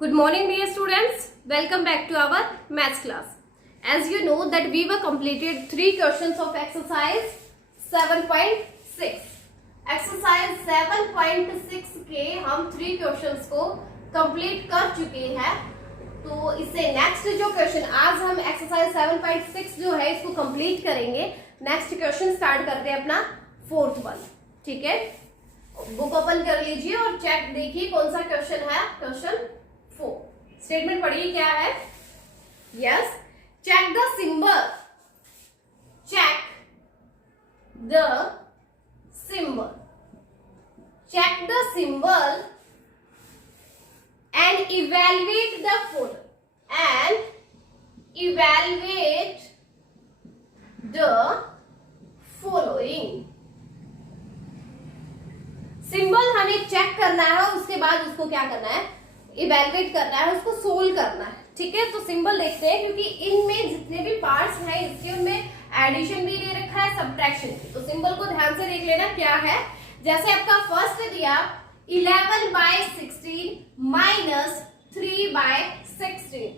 Good morning dear students, welcome back to our maths class. As you know that we were completed 3 questions of exercise 7.6. Exercise 7.6 के हम 3 questions को complete कर चुके हैं. तो इससे next जो question आज हम exercise 7.6 जो है इसको complete करेंगे. Next question start करते हैं अपना 4th one. ठीक है, बुक ओपन कर लीजिए और चेक देखिए कौन सा क्वेश्चन है. क्वेश्चन 4 स्टेटमेंट पढ़िए क्या है. Yes, check the symbol, check the symbol, check the symbol and evaluate the following, and evaluate the following. Symbol हमें चेक करना है, उसके बाद उसको क्या करना है, इवेल्युएट करना है, उसको सोल्व करना है. ठीक है, तो सिंबल देखते हैं क्योंकि इनमें जितने भी पार्ट्स हैं इसके उनमें एडिशन भी दे रखा है, सब्ट्रैक्शन भी. तो सिंबल को ध्यान से देख लेना क्या है. जैसे आपका फर्स्ट दिया 11/16 माइनस 3/16,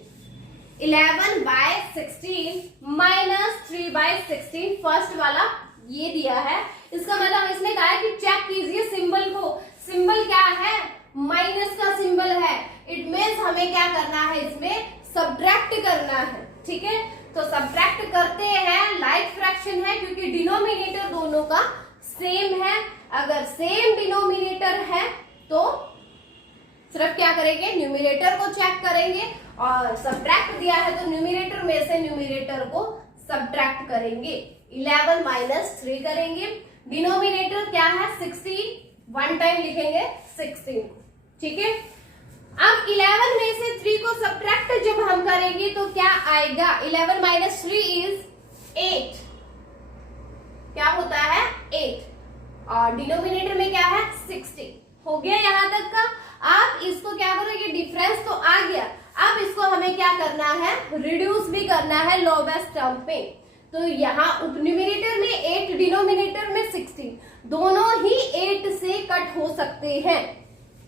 11/16 माइनस 3/16 फर्स्ट वाला ये दिया है. इसका मतलब इसने कहा है कि चेक कीजिए सिंबल को. सिंबल क्या है, माइनस का सिंबल है. इट मीन्स हमें क्या करना है, इसमें सब्ट्रैक्ट करना है. ठीक है, तो सब्ट्रैक्ट करते हैं, लाइक फ्रैक्शन है क्योंकि डिनोमिनेटर दोनों का सेम है. अगर सेम डिनोमिनेटर है तो सिर्फ क्या करेंगे, न्यूमरेटर को चेक करेंगे, और सब्ट्रैक्ट दिया है तो न्यूमरेटर में से न्यूमरेटर को सब्ट्रैक्ट करेंगे. 11 माइनस 3 करेंगे. डिनोमिनेटर क्या है 16, वन टाइम लिखेंगे 16. ठीक है, अब 11 में से 3 को सब्ट्रैक्ट जब हम करेंगे तो क्या आएगा, 11 माइनस 3 इज 8. क्या होता है 8, और डिनोमिनेटर में क्या है 16. हो गया यहां तक का. आप इसको क्या करोगे, डिफरेंस तो आ गया. अब इसको हमें क्या करना है, रिड्यूस भी करना है लोवेस्ट टर्म पे. तो यहाँ न्यूमरेटर में 8, डिनोमिनेटर में 16, दोनों ही 8 से कट हो सकते हैं.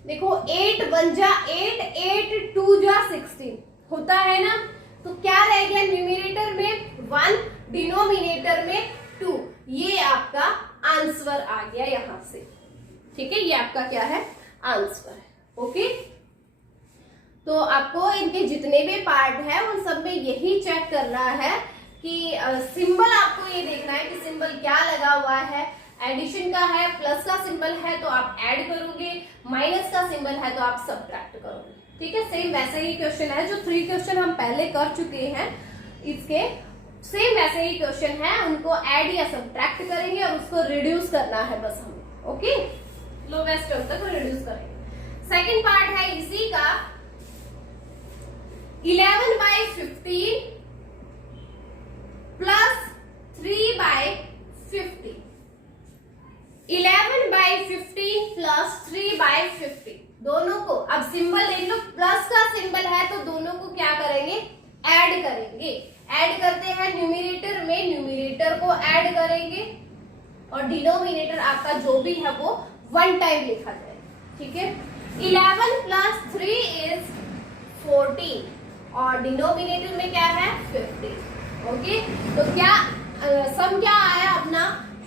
देखो 8 1 जा 8, 8 2 जा 16 होता है ना. तो क्या रह गया, न्यूमरेटर में 1, डिनोमिनेटर में 2. ये आपका आंसर आ गया यहां से. ठीक है, ये आपका क्या है, आंसर है. ओके, तो आपको इनके जितने भी पार्ट है उन सब में यही चेक करना है कि सिंबल आपको ये देखना है कि सिंबल क्या लगा हुआ है. एडिशन का है, प्लस का सिंबल है तो आप ऐड करोगे, माइनस का सिंबल है तो आप सब्ट्रैक्ट करोगे. ठीक है, सेम वैसे ही क्वेश्चन है जो 3 क्वेश्चन हम पहले कर चुके हैं. इसके सेम वैसे ही क्वेश्चन है, उनको ऐड या सब्ट्रैक्ट करेंगे और उसको रिड्यूस करना है बस हमें. ओके, लोवेस्ट टर्म तक रिड्यूस करेंगे. सेकंड पार्ट है इसी का 11/15 प्लस 3/50. 11/15 प्लस 3/50 दोनों को, अब सिंबल देख लो, प्लस का सिंबल है तो दोनों को क्या करेंगे, ऐड करेंगे. ऐड करते हैं न्यूमरेटर में, न्यूमरेटर को ऐड करेंगे और डिनोमिनेटर आपका जो भी है वो 1 टाइम लिखा जाएगा. ठीक है, 11 प्लस 3 इज 14 और डिनोमिनेटर में क्या है 50. ओके, तो क्या सम क्या आया अपना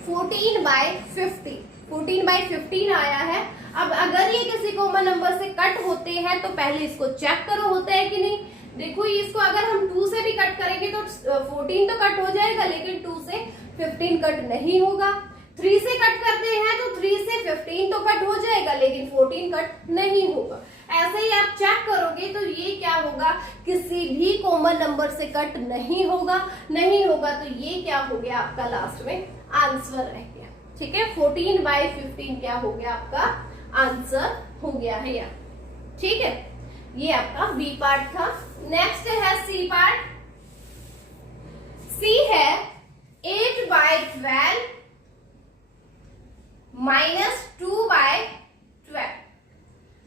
14/50, 14/15 आया है. अब अगर ये किसी कॉमन नंबर से कट होते हैं तो पहले इसको चेक करो होता है कि नहीं. देखो इसको अगर हम 2 से भी कट करेंगे तो 14 तो कट हो जाएगा, लेकिन 2 से 15 कट नहीं होगा. 3 से कट करते हैं तो 3 से 15 तो कट हो जाएगा, लेकिन 14 कट नहीं होगा. ऐसे ही आप चेक करोगे तो ये क्या होगा, किसी भी कॉमन नंबर से कट नहीं होगा. नहीं होगा तो ये क्या हो गया आपका लास्ट में आंसर रह गया. ठीक है, 14/15 क्या हो गया, आपका आंसर हो गया है यार. ठीक है, ये आपका बी पार्ट था. नेक्स्ट है सी पार्ट. सी है 8/12 माइनस 2/12.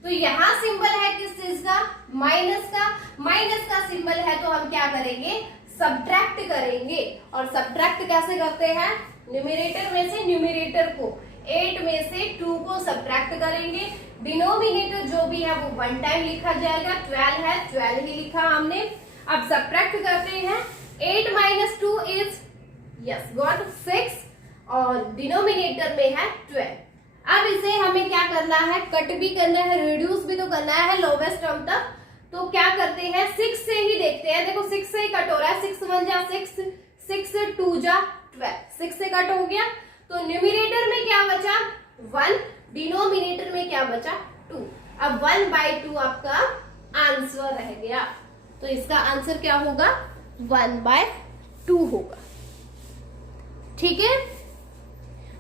तो यहां सिंबल है किस चीज का, माइनस का. माइनस का सिंबल है तो हम क्या करेंगे, सब्ट्रैक्ट करेंगे. और सब्ट्रैक्ट कैसे करते हैं, न्यूमरेटर में से न्यूमरेटर को 8 में से 2 को सब्ट्रैक्ट करेंगे, डिनोमिनेटर जो भी है वो 1 टाइम लिखा जाएगा, 12 है 12 ही लिखा हमने। अब सब्ट्रैक्ट करते हैं, 8 माइनस 2 इज यस गॉट 6 और डिनोमिनेटर में है 12। अब इसे हमें क्या करना है, कट भी करना है, रिड्यूस भी तो करना है लोवेस्ट टर्म तक। तो क्या करते हैं, 6 से ही देखते हैं, देखो 6 से ही कट हो रहा है, 6 1 जा 6, 6 2 जा 12, 6 से कट हो गया। तो न्यूमिनेटर में क्या बचा 1, डिनोमिनेटर में क्या बचा 2। अब 1/2 आपका आंसर रह गया, तो इसका आंसर क्या होगा 1/2 होगा। ठीक है,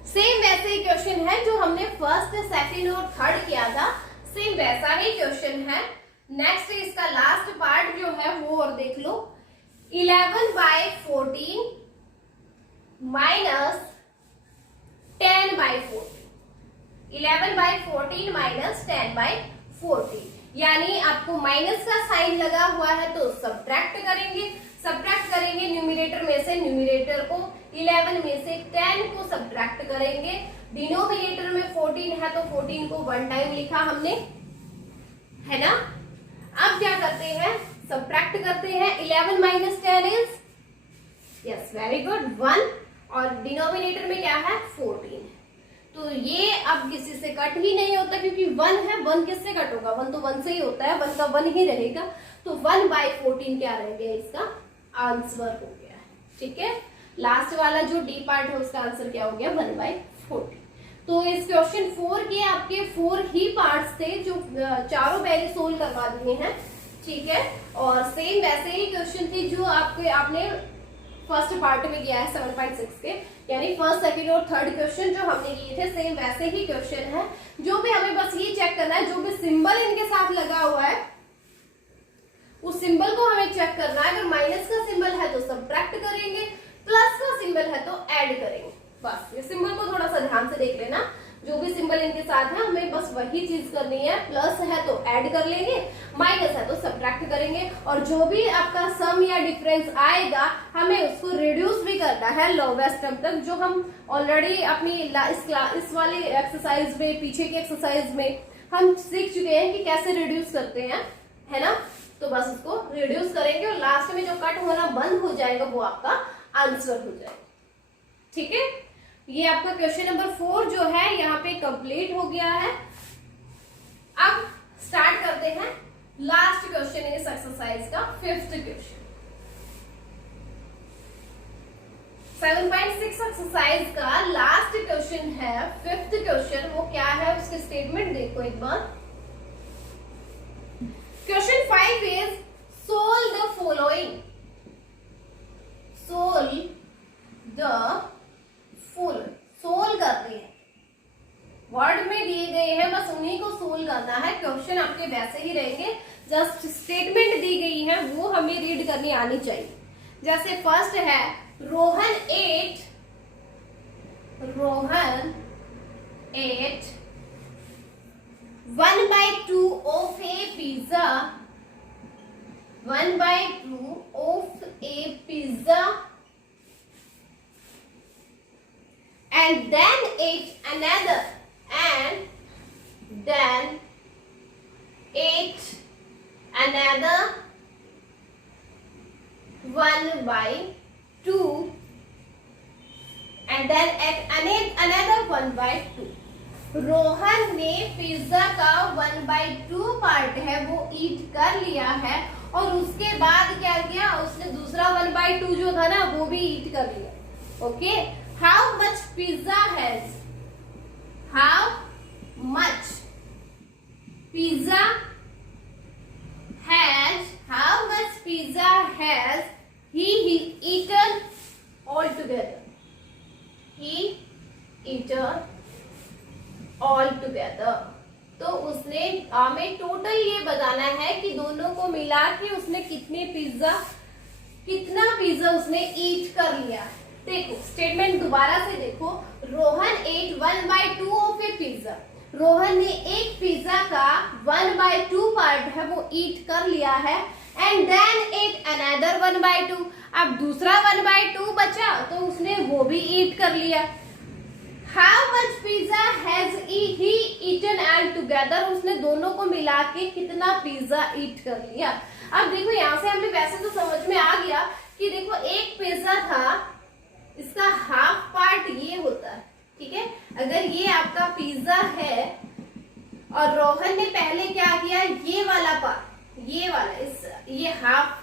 सेम वैसे ही क्वेश्चन है जो हमने फर्स्ट सेकंड और थर्ड किया था, सेम वैसा ही क्वेश्चन है। नेक्स्ट इसका लास्ट पार्ट जो है वो और देख लो, 11/14 माइनस 10/14, 11/14 माइनस 10/14, यानी आपको माइनस का साइन लगा हुआ है तो सब्ट्रैक्ट करेंगे, सब्ट्रैक्ट करेंगे न्यूमिनेटर में से न्यूमिनेटर को, 11 में से 10 को सब्ट्रैक्ट करेंगे, डिनोमिनेटर में 14 है तो 14 को 1 टाइम लिखा हमने, है ना। अब क्या करते हैं, सब्ट्रैक्ट करते हैं, 11 minus 10 is yes very good 1 और डिनोमिनेटर में क्या है 14। तो ये अब किसी से कट ही नहीं होता क्योंकि 1 है, 1 किससे कट होगा, 1 तो 1 से ही होता है, 1 का 1 ही रहेगा। तो 1/14 क्या रह गया, इसका आंसर हो गया। ठीक है, लास्ट वाला जो डी पार्ट है उसका आंसर क्या हो गया 1/14। तो इस क्वेश्चन 4 के आपके 4 ही पार्ट्स थे जो चारों मैंने सोल्व करवा दिए हैं। ठीक है, और सेम वैसे ही क्वेश्चन थी जो आपने फर्स्ट पार्ट में किया है 7.6 के, यानी फर्स्ट सेकंड और थर्ड क्वेश्चन जो हमने किए थे सेम वैसे ही क्वेश्चन है। जो भी हमें बस ये चेक करना है, जो भी सिंबल इनके साथ लगा हुआ है उस सिंबल को हमें चेक करना है। अगर माइनस का सिंबल है तो सब्ट्रैक्ट करेंगे, प्लस का सिंबल है तो ऐड करेंगे। बस ये सिंबल को थोड़ा सा ध्यान से देख लेना, जो भी सिंबल इनके साथ है हमें बस वही चीज करनी है। प्लस है तो ऐड कर लेंगे, माइनस है तो सब्ट्रैक्ट करेंगे, और जो भी आपका सम या डिफरेंस आएगा हमें उसको रिड्यूस भी करना है लोवेस्ट टर्म तक, जो हम ऑलरेडी अपनी इस वाली एक्सरसाइज में, पीछे की एक्सरसाइज में हम सीख चुके हैं कि कैसे रिड्यूस करते हैं, है ना। तो बस उसको रिड्यूस करेंगे और लास्ट में जो कट होना बंद हो जाएगा वो आपका आंसर हो जाएगा। ठीक है, ये आपका क्वेश्चन नंबर 4 जो है यहाँ पे कंप्लीट हो गया है। अब स्टार्ट करते हैं लास्ट क्वेश्चन इस एक्सरसाइज का, 5th क्वेश्चन। 7.6 एक्सरसाइज का लास्ट क्वेश्चन है, 5th क्वेश्चन। वो क्या है उसके स्टेटमेंट देखो एक बार। Question 5 is solve the following, solve the following, solve करते हैं, वर्ड में दिए गए हैं बस उन्हीं को सोल्व करना है। क्वेश्चन आपके वैसे ही रहेंगे, जस्ट स्टेटमेंट दी गई है वो हमें रीड करनी आनी चाहिए। जैसे फर्स्ट है Rohan ate 1/2 of a pizza, 1/2 of a pizza, and then ate another, and then ate another 1/2, and then ate another 1/2। Rohan ने पिज्जा का 1/2 पार्ट है वो ईट कर लिया है, और उसके बाद क्या किया, उसने दूसरा 1/2 जो था ना वो भी ईट कर लिया। Okay, how much pizza has, how much pizza has, how much pizza has he eaten all together, he eaten all together। तो उसने हमें टोटल ये बताना है कि दोनों को मिला के उसने कितना पिज्जा उसने ईट कर लिया। देखो स्टेटमेंट दोबारा से देखो, Rohan ate 1/2 of A pizza, Rohan ने एक पिज्जा का 1/2 पार्ट है वो ईट कर लिया है, एंड देन ate another 1/2, अब दूसरा 1/2 बचा तो उसने वो भी ईट कर लिया। हाउ मच पिज्जा टुगेदर उसने दोनों को मिला के कितना पिज्जा ईट कर लिया। अब देखो यहाँ से हमें वैसे तो समझ में आ गया कि देखो एक पिज्जा था, इसका हाफ पार्ट ये होता है, ठीक है। अगर ये आपका पिज्जा है और रोहन ने पहले क्या किया, ये वाला पार्ट, ये वाला ये हाफ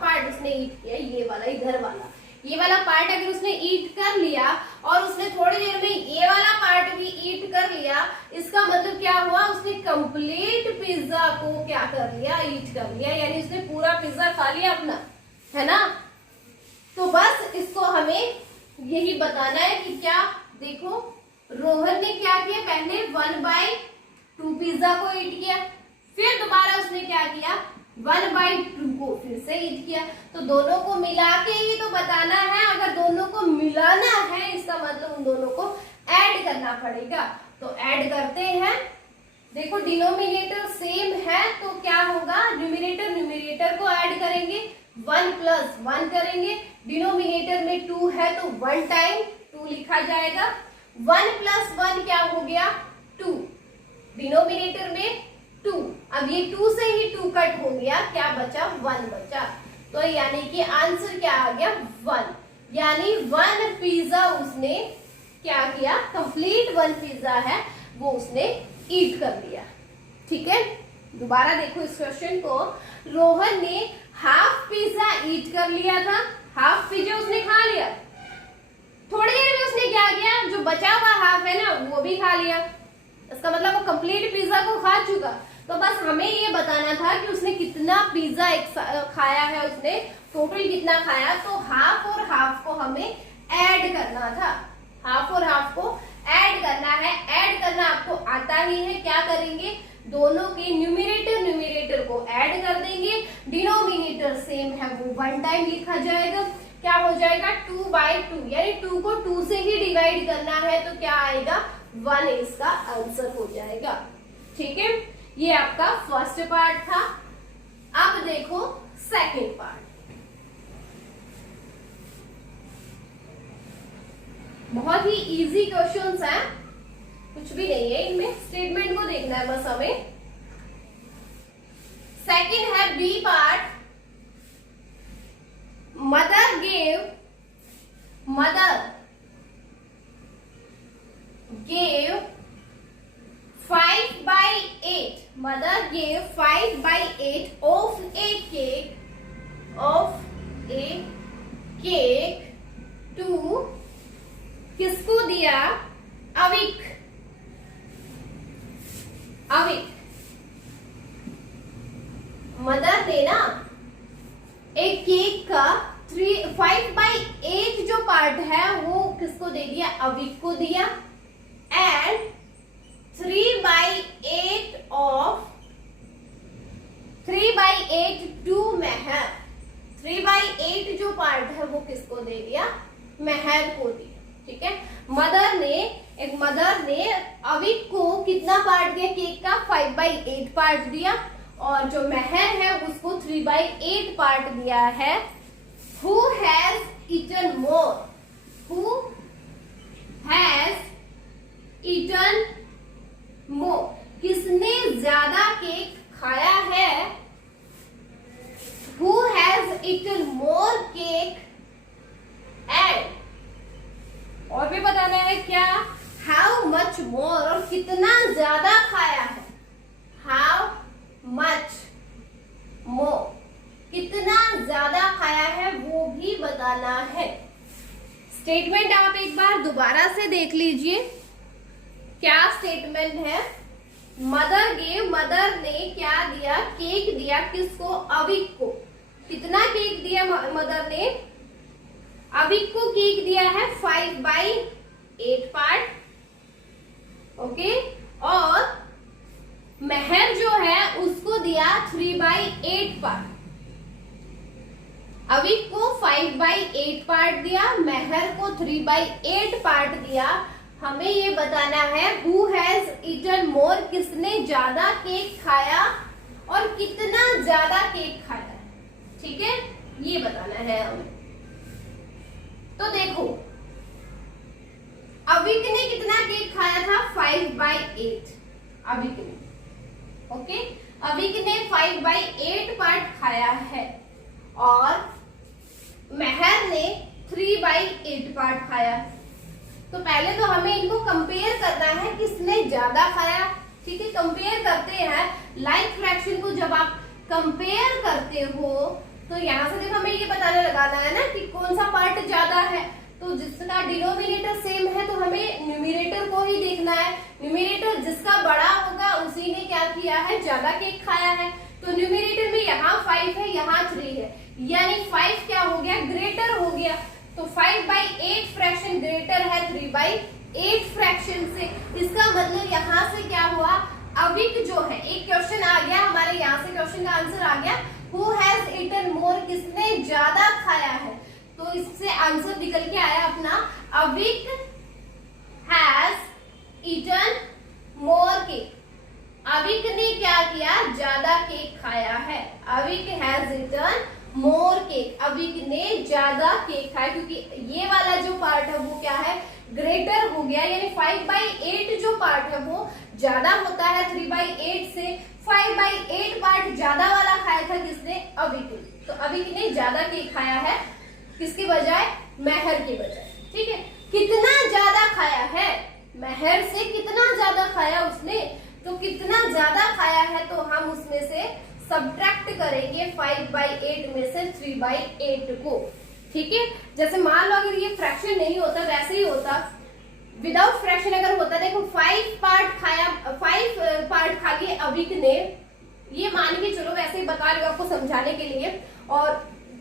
पार्ट उसने ईट किया, ये वाला इधर वाला, ये वाला पार्ट अगर उसने ईट कर लिया और उसने थोड़ी देर में ये वाला पार्ट भी ईट कर लिया, इसका मतलब क्या हुआ, उसने कंप्लीट पिज्जा को क्या कर लिया, ईट कर लिया, यानी उसने पूरा पिज्जा खा लिया अपना, है ना। तो बस इसको हमें यही बताना है कि क्या, देखो रोहन ने क्या किया, पहले 1/2 पिज्जा को ईट किया, फिर दोबारा उसने क्या किया, 1/2 को फिर से ईट किया। तो दोनों को मिला के ही तो बताना है, अगर दोनों को मिलाना है इसका मतलब उन दोनों को ऐड करना पड़ेगा। तो ऐड करते हैं, देखो डिनोमिनेटर सेम है तो क्या होगा, न्यूमरेटर को ऐड करेंगे, 1 + 1 करेंगे, डिनोमिनेटर में 2 है तो 1 टाइम 2 लिखा जाएगा, 1 + 1 क्या हो गया, 2, डिनोमिनेटर में 2, अब ये 2 से ही 2 कट हो गया, क्या बचा, 1 बचा। तो यानी कि आंसर क्या आ गया, 1, यानी 1 पिज्जा उसने क्या किया, कंप्लीट 1 पिज्जा है वो उसने ईट कर लिया, ठीक है। दोबारा देखो इस क्वेश्चन को, रोहन ने हाफ पिज्जा ईट कर लिया था, हाफ पिज्जा उसने खा लिया, थोड़ी देर में उसने क्या किया, जो बचा हुआ हाफ है ना वो भी खा लिया, इसका मतलब वो कंप्लीट पिज्जा को खा चुका। तो बस हमें ये बताना था कि उसने कितना पिज्जा खाया है, उसने टोटल कितना खाया, तो हाफ और हाफ को हमें ऐड करना था, हाफ और हाफ को ऐड करना है। ऐड करना आपको आता ही है, क्या करेंगे, दोनों के न्यूमरेटर को ऐड कर देंगे, डिनोमिनेटर सेम है वो 1 टाइम लिखा जाएगा, क्या हो जाएगा, 2/2, यानी 2 को 2 से ही डिवाइड करना है तो क्या आएगा, 1 इसका आंसर हो जाएगा, ठीक है। ये आपका फर्स्ट पार्ट था। अब देखो सेकंड पार्ट, बहुत ही इजी क्वेश्चंस हैं, कुछ भी नहीं है इनमें, स्टेटमेंट को देखना है बस हमें। सेकंड है B part, mother gave 5/8, mother gave 5/8 of a cake to किसको दिया, अविक, मदर ने ना एक केक का 5/8 जो पार्ट है वो किसको दे दिया, अविक को दिया, एंड 3/8 टू मेहर, 3/8 जो पार्ट है वो किसको दे दिया, मेहर को दिया, ठीक है। मदर ने अविक को कितना पार्ट दिया, केक का 5/8 पार्ट दिया, और जो मेहर है उसको 3/8 पार्ट दिया है। Who has eaten more? Who has eaten more? किसने ज्यादा केक खाया है, Who has eaten more cake? And और भी बताना है क्या, How much more, और कितना ज्यादा खाया है, How much more, कितना ज्यादा खाया है वो भी बताना है। स्टेटमेंट आप एक बार दोबारा से देख लीजिए, क्या स्टेटमेंट है, मदर ने क्या दिया, केक दिया, किसको, अविक को, कितना केक दिया मदर ने, अविक को केक दिया है 5/8 पार्ट, ओके, और मेहर जो है उसको दिया 3/8 पार्ट, अविक को 5/8 पार्ट दिया, मेहर को 3/8 पार्ट दिया। हमें ये बताना है हु हैज ईटन मोर, किसने ज्यादा केक खाया और कितना ज्यादा केक खाया, ठीक है, ये बताना है हमें। तो देखो अविक ने कितना केक खाया था, 5/8, अविक ने। ओके, अविक ने 5/8 पार्ट खाया है और मेहर ने 3/8 पार्ट खाया है। तो पहले तो हमें इनको कंपेयर करना है किसने ज्यादा खाया। ठीक है, कंपेयर करते हैं। लाइक फ्रैक्शन को जब आप कंपेयर करते हो तो यहाँ से देखो हमें ये बताने लगाना है ना कि कौन सा पार्ट ज्यादा है। तो जिसका डिनोमिनेटर सेम है तो हमें न्यूमरेटर को ही देखना है। न्यूमरेटर जिसका बड़ा होगा उसी ने क्या किया है, ज्यादा केक खाया है। तो न्यूमरेटर में यहाँ 5 है, यहाँ 3 है, यानी 5 क्या हो गया, ग्रेटर हो गया। तो 5/8 फ्रैक्शन ग्रेटर है 3/8 फ्रैक्शन से। इसका मतलब यहाँ से क्या हुआ, अविक जो है, एक क्वेश्चन आ गया हमारे यहाँ से, क्वेश्चन का आंसर आ गया हु हैज ईटन मोर, किसने ज्यादा खाया है। तो इससे आंसर निकल के आया अपना अविक हैज ईटन मोर केक। अविक ने क्या किया, ज्यादा केक खाया है। अविक हैज ईटन मोर केक, अविक ने ज्यादा केक खाया, क्योंकि ये वाला जो पार्ट है वो क्या है, ग्रेटर हो गया। यानी 5/8 जो पार्ट है वो ज्यादा होता है 3/8 से। 5/8 पार्ट ज्यादा वाला खाया था किसने, अविक ने। तो अविक ने ज्यादा केक खाया है किसके बजाय, मेहर के बजाय। ठीक है, कितना ज्यादा खाया है, मेहर से कितना ज्यादा खाया उसने। तो कितना ज्यादा खाया है तो हम उसमें से सब्ट्रैक्ट करेंगे 5/8 में से 3/8 को। ठीक है, जैसे मान लो अगर ये फ्रैक्शन नहीं होता, वैसे ही होता, विदाउट फ्रैक्शन अगर होता, देखो 5 पार्ट खा लिए अविक ने, ये मान के चलो, वैसे ही बता रही हूँ आपको समझाने के लिए, और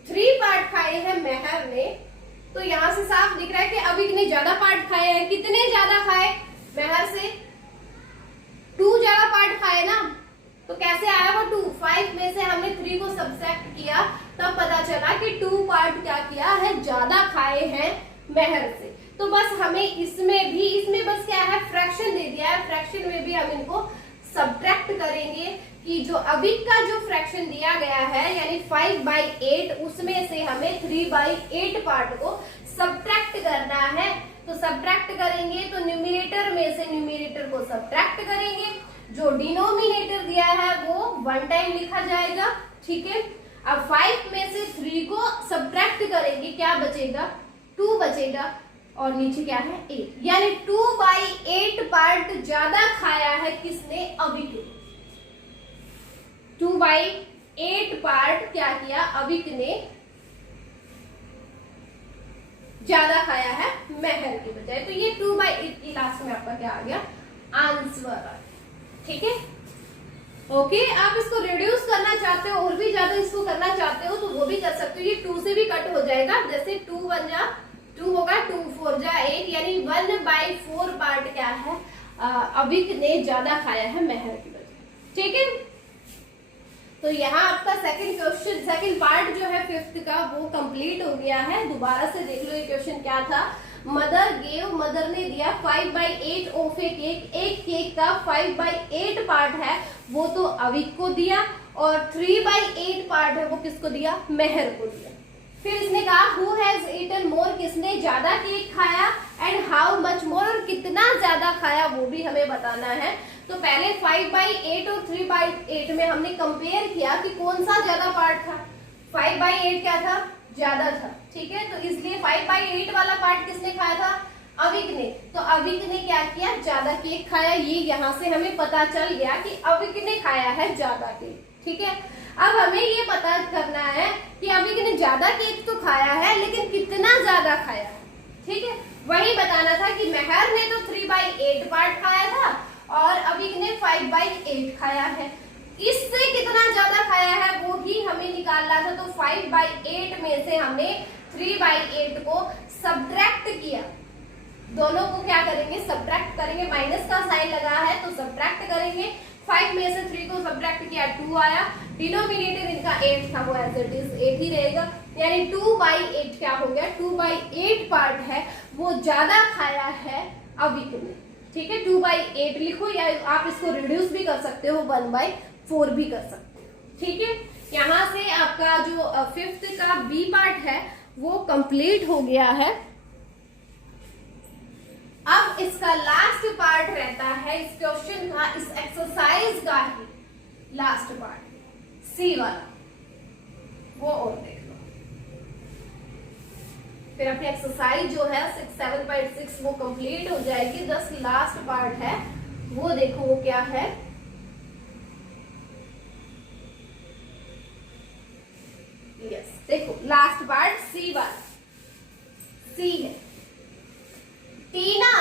3 पार्ट खाए हैं मेहर ने। तो यहाँ से साफ दिख रहा है कि अविक ने ज्यादा पार्ट खाए हैं। कितने ज्यादा खाए, मेहर से 2 ज्यादा पार्ट खाए ना। तो कैसे आया वो 2, 5 में से हमने 3 को सब्ट्रैक्ट किया, तब पता चला कि 2 पार्ट क्या किया है, ज्यादा खाए हैं मेहर से। तो बस हमें इसमें बस क्या है, फ्रैक्शन दे दिया है। फ्रैक्शन में भी हम इनको सब्ट्रैक्ट करेंगे कि जो अविक का जो फ्रैक्शन दिया गया है यानी 5/8, उसमें से हमें 3/8 पार्ट को सब्ट्रैक्ट करना है। तो सब्ट्रैक्ट करेंगे तो न्यूमरेटर में से न्यूमरेटर को सब्ट्रैक्ट करेंगे, जो डिनोमिनेटर दिया है वो 1 टाइम लिखा जाएगा। ठीक है, अब 5 में से 3 को सब्ट्रैक्ट करेंगे, क्या बचेगा, 2 बचेगा, और नीचे क्या है, 8, यानी 2/8 पार्ट ज्यादा खाया है किसने, अविक ने। 2/8 पार्ट क्या किया, अविक ने ज्यादा खाया है मेहर के बजाय। तो ये 2/8 लास्ट में आपका क्या आ गया, आंसर। ठीक है, ओके। आप इसको रिड्यूस करना चाहते हो और भी ज्यादा इसको करना चाहते हो तो वो भी कर सकते हो। ये 2 से भी कट हो जाएगा, जैसे 2 1 जा 2 होगा, 2 4 जा 8, यानी 1/4 पार्ट क्या है, अविक ने ज्यादा खाया है मेहर के बजाय। ठीक है, तो यहाँ आपका सेकंड क्वेश्चन, सेकंड पार्ट जो है 5th का, वो कंप्लीट हो गया है। दोबारा से देख लो ये क्वेश्चन क्या था। मदर ने दिया 5/8 ऑफ ए केक। एक केक का 5/8 पार्ट है वो तो अविक को दिया, और 3/8 पार्ट है वो किसको दिया, मेहर को दिया। फिर इसने कहा हु हैज ईटन मोर, किसने ज्यादा केक खाया, एंड हाउ मच मोर, और कितना ज्यादा खाया वो भी हमें बताना है। तो पहले 5/8 और 3/8 में हमने कंपेयर किया कि कौन सा ज्यादा पार्ट था। 5/8 क्या था, ज्यादा था। ठीक है, तो इसलिए 5/8 वाला पार्ट किसने खाया था, अविक ने। तो अविक ने क्या किया, ज्यादा केक खाया। ये यहाँ से हमें पता चल गया कि अविक ने खाया है ज्यादा केक। ठीक है, अब हमें ये पता करना है कि अविक ने ज्यादा केक तो खाया है, लेकिन कितना ज्यादा खाया है। ठीक है, वही बताना था कि मेहर ने तो 3/8 पार्ट खाया था और अविक ने 5/8 खाया है। इससे कितना ज्यादा खाया है वो ही हमें निकालना था। तो 5/8 में से हमने 3/8 को सब्ट्रैक्ट किया। दोनों को क्या करेंगे, सब्ट्रैक्ट करेंगे। माइनस का साइन लगा है तो सब्ट्रैक्ट करेंगे। 5 में से 3 को सब्ट्रैक्ट किया, 2 आया। डिनोमिनेटर इनका 8 था, वो एज इट इज 8 ही रहेगा। यानी 2/8 क्या हो गया, 2/8 पार्ट है वो ज्यादा खाया है अविक ने। ठीक है, 2/8 लिखो, या आप इसको रिड्यूस भी कर सकते हो, 1/4 भी कर सकते हो। ठीक है, यहाँ से आपका जो 5th का बी पार्ट है वो कंप्लीट हो गया है। अब इसका लास्ट पार्ट रहता है इस क्वेश्चन का, इस एक्सरसाइज का ही लास्ट पार्ट सी वाला, वो और देख लो। फिर अपनी एक्सरसाइज जो है 7.6 वो कंप्लीट हो जाएगी। 10 लास्ट पार्ट है, वो देखो वो क्या है। यस, देखो लास्ट पार्ट सी वाला, सी है टीना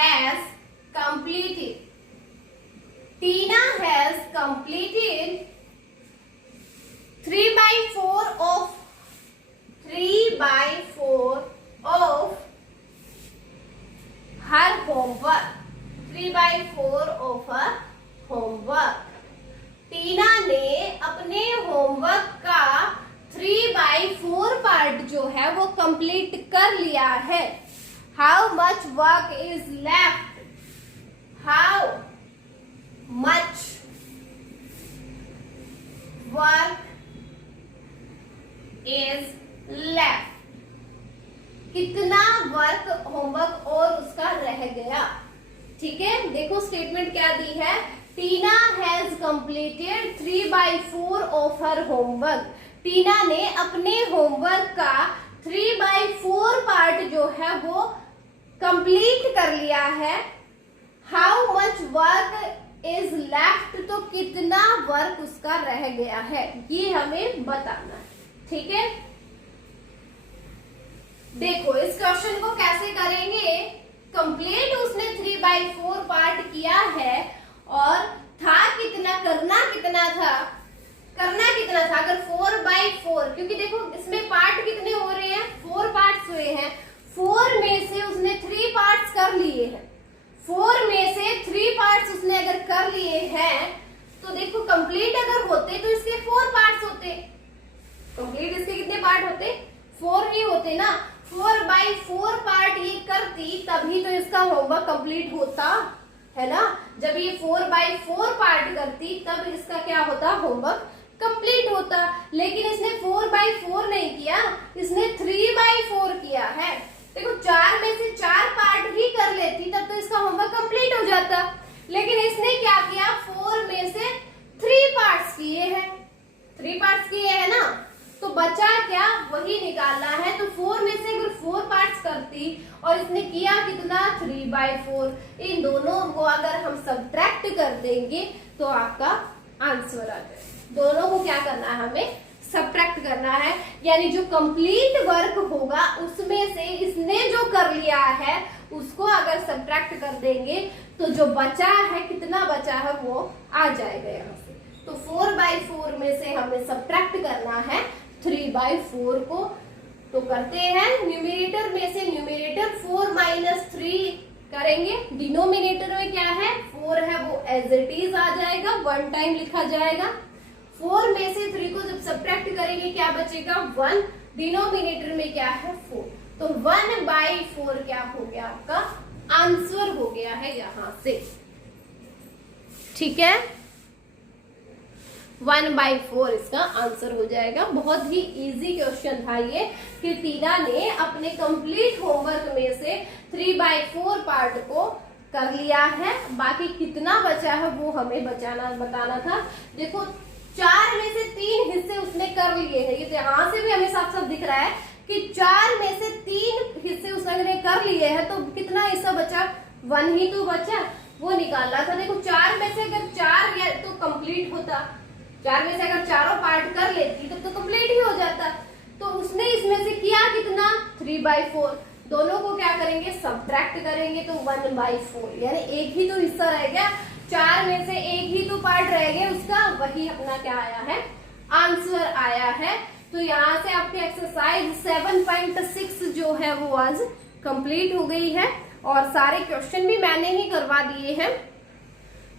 has completed 3/4 of her homework। 3/4 of her homework। टीना ने अपने होमवर्क का 3/4 पार्ट जो है वो कंप्लीट कर लिया है। How much work is left? How much work is left? कितना वर्क होमवर्क और उसका रह गया। ठीक है, देखो स्टेटमेंट क्या दी है। Tina has completed 3/4 of her homework. Tina ने अपने होमवर्क का 3/4 पार्ट जो है वो कंप्लीट कर लिया है। How much work is left, तो कितना वर्क उसका रह गया है, ये हमें बताना है। ठीक है, देखो इस क्वेश्चन को कैसे करेंगे। कंप्लीट उसने 3/4 पार्ट किया है और था कितना, करना कितना था, अगर 4/4, क्योंकि देखो इसमें पार्ट कितने हो रहे हैं, 4 पार्ट्स हुए हैं। 4 में से उसने 3 पार्ट्स कर लिए हैं। 4 में से 3 पार्ट्स उसने अगर कर लिए हैं तो देखो कंप्लीट अगर होते तो इसके 4 पार्ट्स होते। कंप्लीट इसके कितने पार्ट होते, 4 ही होते ना। 4/4 पार्ट ये करती तभी तो इसका होमवर्क कंप्लीट होता है ना। जब ये 4/4 पार्ट करती तब इसका क्या होता, होमवर्क कंप्लीट होता। लेकिन इसने 4/4 नहीं किया, इसने 3/4 किया है। देखो 4 में से 4 पार्ट ही कर लेती तब तो इसका होमवर्क कंप्लीट हो जाता। लेकिन इसने क्या किया, 4 में से 3 पार्ट्स किए हैं। 3 पार्ट्स किए हैं ना, तो बचा क्या, वही निकालना है। तो 4 में से अगर 4 पार्ट्स करती और इसने किया कितना, 3/4, इन दोनों को अगर हम सब्ट्रैक्ट कर देंगे तो आपका आंसर आ जाए। दोनों को क्या करना है, हमें सब्ट्रैक्ट करना है। यानी जो कंप्लीट वर्क होगा उसमें से इसने जो कर लिया है उसको अगर सब्ट्रैक्ट कर देंगे तो जो बचा है, कितना बचा है, वो आ जाएगा यहाँ से। तो 4/4 में से हमें सब्ट्रैक्ट करना है 3/4 को। तो करते हैं, न्यूमरेटर में से न्यूमरेटर 4 - 3 करेंगे। डिनोमिनेटर में क्या है, 4 है, वो एज इट इज आ जाएगा, 1 टाइम लिखा जाएगा। 4 में से 3 को जब सब्ट्रैक्ट करेंगे क्या बचेगा, 1। डिनोमिनेटर में क्या है, 4। तो 1/4 क्या हो गया, आपका आंसर हो गया है यहां से। ठीक है, 1/4 इसका आंसर हो जाएगा। बहुत ही इजी क्वेश्चन था ये कि टीना ने अपने कंप्लीट होमवर्क में से 3/4 पार्ट को कर लिया है। बाकी कितना बचा है वो हमें बताना था। देखो 4 में से 3 हिस्से उसने कर लिए हैं। ये तो यहाँ से भी हमें साफ साफ दिख रहा है कि 4 में से 3 हिस्से उसने कर लिए हैं। तो कितना हिस्सा बचा, 1 ही तो बचा, वो निकालना था। देखो 4 में से अगर 4 या तो कंप्लीट होता, 4 में से अगर चारों पार्ट कर लेती तब तो कंप्लीट ही हो जाता। तो उसने इसमें से किया कितना, 3/4। दोनों को क्या करेंगे, सब्ट्रैक्ट करेंगे तो 1/4, यानी एक ही तो हिस्सा रह गया। 4 में से एक ही तो पार्ट रह गया उसका, वही अपना क्या आया है, आंसर आया है। तो यहाँ से आपकी एक्सरसाइज 7.6 जो है वो आज कंप्लीट हो गई है और सारे क्वेश्चन भी मैंने ही करवा दिए हैं।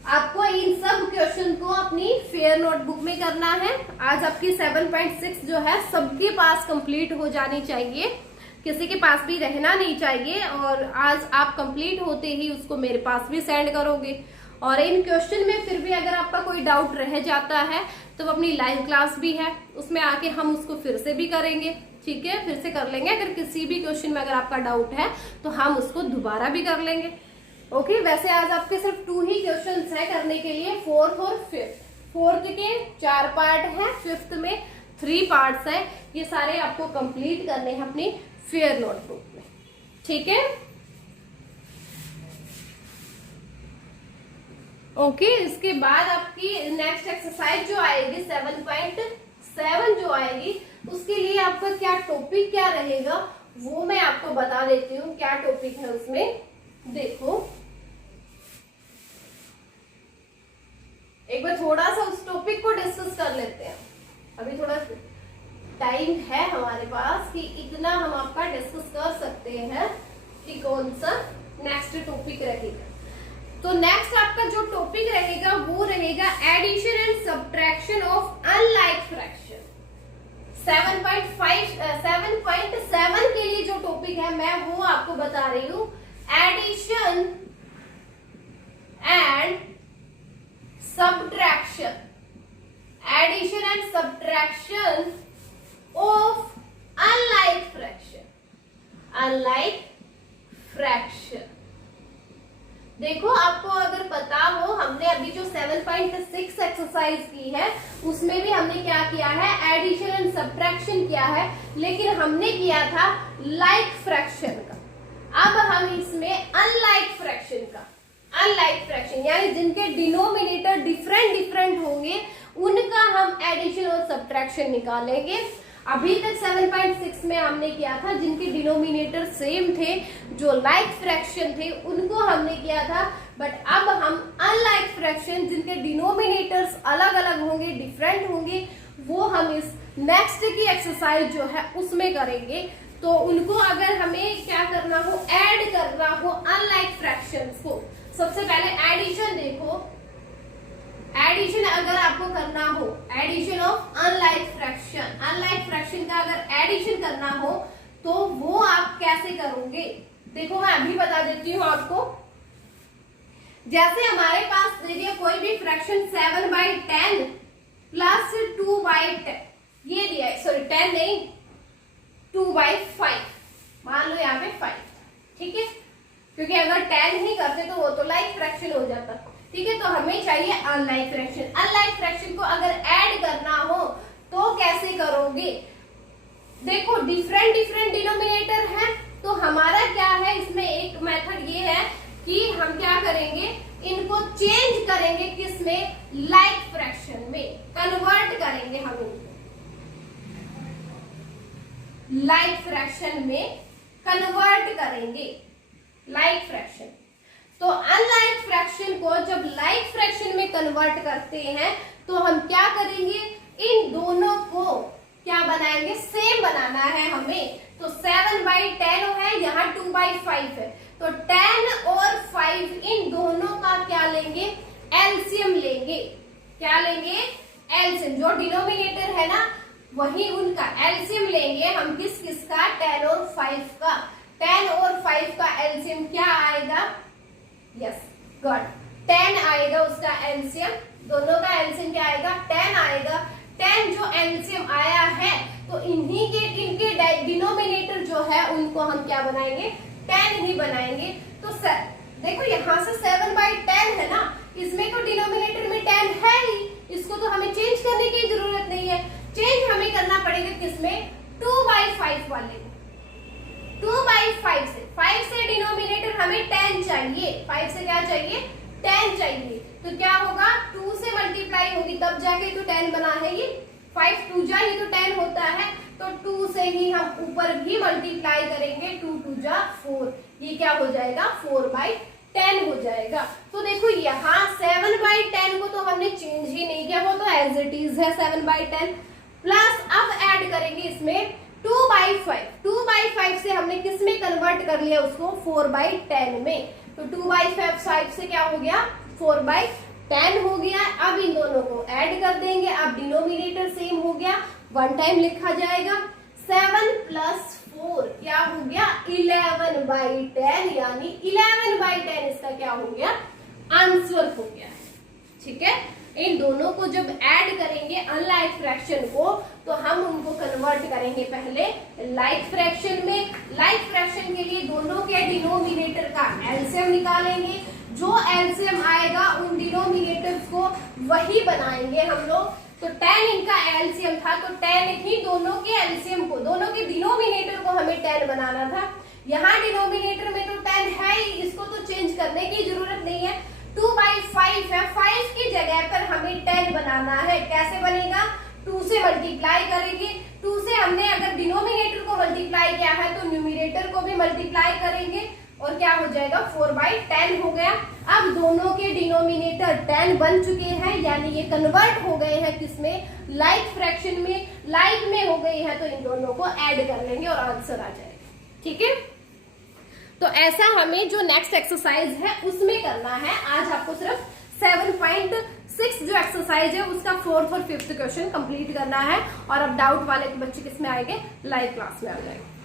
आपको इन सब क्वेश्चन को अपनी फेयर नोटबुक में करना है। आज आपकी 7.6 जो है सबके पास कंप्लीट हो जानी चाहिए, किसी के पास भी रहना नहीं चाहिए। और आज आप कंप्लीट होते ही उसको मेरे पास भी सेंड करोगे। और इन क्वेश्चन में फिर भी अगर आपका कोई डाउट रह जाता है तो अपनी लाइव क्लास भी है, उसमें आके हम उसको फिर से भी करेंगे। ठीक है, फिर से कर लेंगे। अगर किसी भी क्वेश्चन में अगर आपका डाउट है तो हम उसको दोबारा भी कर लेंगे। ओके, वैसे आज आपके सिर्फ 2 ही क्वेश्चंस है करने के लिए, 4th और 5th। 4th के 4 पार्ट हैं, 5th में 3 पार्ट्स हैं। ये सारे आपको कंप्लीट करने हैं अपनी फेयर नोटबुक में, ठीक है। ओके, इसके बाद आपकी नेक्स्ट एक्सरसाइज जो आएगी 7.7 जो आएगी, उसके लिए आपका क्या टॉपिक क्या रहेगा वो मैं आपको बता देती हूँ। क्या टॉपिक है उसमें, देखो एक बार थोड़ा सा उस टॉपिक को डिस्कस कर लेते हैं। अभी थोड़ा टाइम है हमारे पास कि इतना हम आपका डिस्कस कर सकते हैं कि कौन सा नेक्स्ट टॉपिक रहेगा। तो नेक्स्ट आपका जो टॉपिक रहेगा वो रहेगा addition and subtraction of unlike fraction. 7.7 के लिए जो टॉपिक है मैं वो आपको बता रही हूं, addition and subtraction, addition and subtraction of unlike fraction, unlike fraction. देखो आपको अगर पता हो, हमने अभी जो 7.6 एक्सरसाइज की है उसमें भी हमने क्या किया है, एडिशन एंड सब्ट्रैक्शन किया है, लेकिन हमने किया था लाइक फ्रैक्शन का। अब हम इसमें अनलाइक फ्रैक्शन का, अनलाइक फ्रैक्शन यानी जिनके डिनोमिनेटर डिफरेंट होंगे उनका हम एडिशन और सब्ट्रैक्शन निकालेंगे। अभी तक 7.6 में हमने किया था जिनके डिनोमिनेटर सेम थे, जो लाइक फ्रैक्शन थे उनको हमने किया था, बट अब हम अनलाइक फ्रैक्शन जिनके डिनोमिनेटर्स अलग अलग होंगे, डिफरेंट होंगे, वो हम इस नेक्स्ट की एक्सरसाइज जो है उसमें करेंगे। तो उनको अगर हमें क्या करना हो, ऐड करना हो अनलाइक फ्रैक्शंस को, सबसे पहले एडिशन देखो, एडिशन अगर आपको करना हो, addition of unlike fraction, unlike fraction का अगर एडिशन करना हो तो वो आप कैसे करोगे, देखो मैं अभी बता देती हूँ आपको। जैसे हमारे पास दे दिया कोई भी फ्रैक्शन 7/10 प्लस 2/10, ये दिया है, सॉरी 10 नहीं 2/5, मान लो यहाँ पे 5, ठीक है, क्योंकि अगर 10 ही करते तो वो तो लाइक फ्रैक्शन हो जाता, ठीक है। तो हमें चाहिए अनलाइक फ्रैक्शन। अनलाइक फ्रैक्शन को अगर ऐड करना हो तो कैसे करोगे, देखो डिफरेंट डिनोमिनेटर है, तो हमारा क्या है इसमें एक मेथड ये है कि हम क्या करेंगे, इनको चेंज करेंगे किसमें, लाइक फ्रैक्शन में कन्वर्ट करेंगे, हम इनको लाइक फ्रैक्शन में कन्वर्ट करेंगे, लाइक फ्रैक्शन। तो अनलाइक फ्रैक्शन को जब लाइक फ्रैक्शन में कन्वर्ट करते हैं तो हम क्या करेंगे, इन दोनों को क्या बनाएंगे, सेम बनाना है हमें। तो 7/10 है, यहाँ 2/5 है, तो 10 और 5 इन दोनों का क्या लेंगे, एलसीएम लेंगे। क्या लेंगे, एलसीएम, जो डिनोमिनेटर है ना वही उनका एलसीएम लेंगे हम, किस किस का, 10 और 5 का। 10 और 5 का एलसीएम क्या आएगा, यस गॉड, 10 आएगा उसका एलसीएम, दोनों का एलसीएम क्या आएगा, 10 आएगा। 10 जो एलसीएम आया है तो इन्हीं के इनके डिनोमिनेटर जो है उनको हम क्या बनाएंगे, 10 ही बनाएंगे। तो देखो यहाँ से 7/10 है ना, इसमें तो डिनोमिनेटर में 10 है ही, इसको तो हमें चेंज करने की जरूरत नहीं है। चेंज हमें करना पड़ेगा किसमें, 2/5 वाले में, 2/5 से, 5 से डिनोमिनेटर हमें 10 चाहिए, 5 से क्या चाहिए, 10 चाहिए। तो क्या होगा, 2 से मल्टीप्लाई होगी तब जाके तो 10 बना है ये, 5 2 जा ही तो 10 होता है, तो 2 से ही हम ऊपर भी मल्टीप्लाई करेंगे, 2 2 जा 4, ये क्या हो जाएगा, 4/10 हो जाएगा। तो देखो यहाँ 7/10 को तो हमने चेंज ही नहीं किया, वो तो एज इट इज है 7/10, प्लस अब ऐड करेंगे इसमें 2/5, 2/5 से हमने किस में कन्वर्ट कर लिया उसको, 4/10 में, तो 2/5 से क्या हो गया, 4/10 हो गया। अब इन दोनों को ऐड कर देंगे, अब डिनोमिनेटर सेम हो गया, वन टाइम लिखा जाएगा, 7 + 4 क्या हो गया, 11/10, यानी 11/10 इसका क्या हो गया, आंसर हो गया, ठीक है, इन दोनों को जब ऐड करेंगे अनलाइक फ्रैक्शन को, तो हम उनको कन्वर्ट करेंगे पहले लाइक फ्रैक्शन में। लाइक फ्रैक्शन के लिए दोनों के डिनोमिनेटर का एलसीएम निकालेंगे। जो एलसीएम आएगा उन डिनोमिनेटर्स को वही बनाएंगे हम लोग। तो 10 इनका एलसीएम था, तो 10 ही दोनों के एलसीएम को, दोनों के डिनोमिनेटर को हमें 10 बनाना था। यहाँ डिनोमिनेटर में तो 10 है ही, इसको तो चेंज करने की जरूरत नहीं है। 2/5 है, 5 की जगह पर हमें 10 बनाना है। कैसे बनेगा? 2 से मल्टीप्लाई करेंगे। 2 से हमने अगर डिनोमिनेटर को मल्टीप्लाई किया है तो न्यूमिनेटर को भी मल्टीप्लाई करेंगे और क्या हो जाएगा? 4/10 हो गया। अब दोनों के डिनोमिनेटर 10 बन चुके हैं, यानी ये कन्वर्ट हो गए हैं किसमें? लाइक फ्रैक्शन में। लाइक में हो गई है तो इन दोनों को ऐड कर लेंगे और आंसर आ जाएगा। ठीक है, तो ऐसा हमें जो नेक्स्ट एक्सरसाइज है उसमें करना है। आज आपको सिर्फ 7.6 जो एक्सरसाइज है उसका 4th और 5th क्वेश्चन कंप्लीट करना है। और अब डाउट वाले बच्चे किसमें आएंगे? लाइव क्लास में आ जाएंगे।